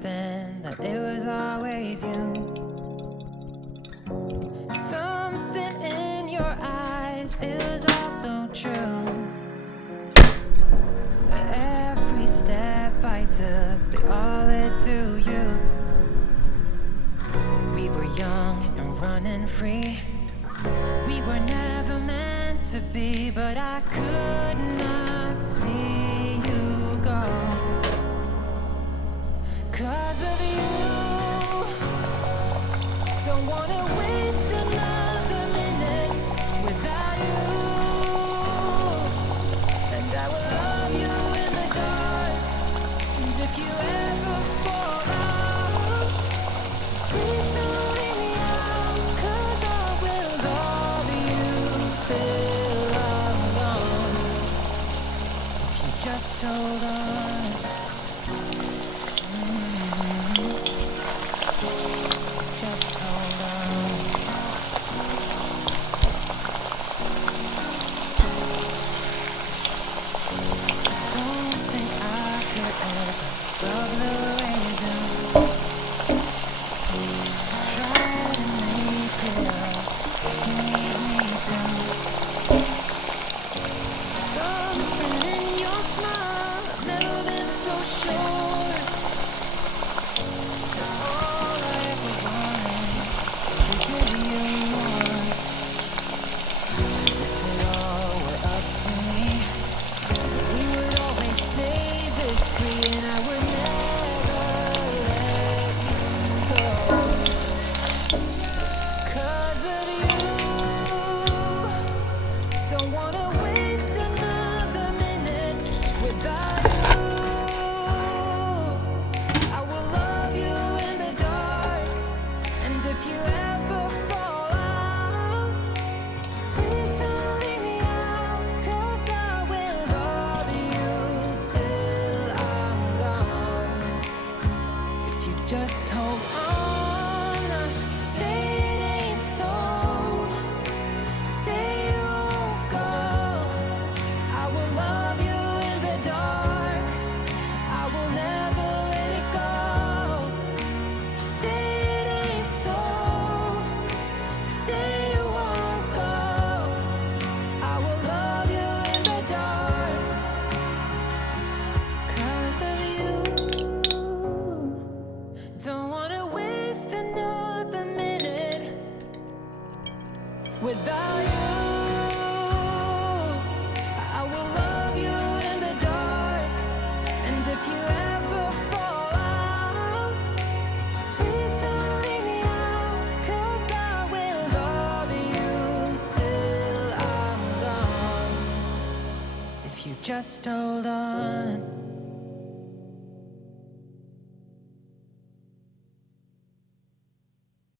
then that it was always you. Something in your eyes, it was all so true. Every step I took, they all led to you. We were young and running free. We were never meant to be, but I could not see you go. 'Cause of you, don't wanna waste another minute without you. And I will love you in the dark. And if you ever fall out, please don't leave me out. 'Cause I will love you till I'm gone. If you just hold on. Just hold on. Don't think I could ever love the way you do. Try to make it up if you need me to. Something in your smile, I've never been so sure. All I ever wanted was to give you more. As if it all were up to me, we would always stay this free, and I would never let you go. 'Cause of you, don't wanna waste another minute without you. I will love you in the dark, and if you ever fall out, please don't leave me out. 'Cause I will love you till I'm gone. If you just hold on, say it ain't so. Say you won't go. I will love you in the dark. I will never let it go. Say it ain't so. Say you won't go. I will love you in the dark. 'Cause of you, don't wanna waste another minute without you. I will love you in the dark, and if you ever fall out, please don't leave me out. 'Cause I will love you till I'm gone. If you just hold on.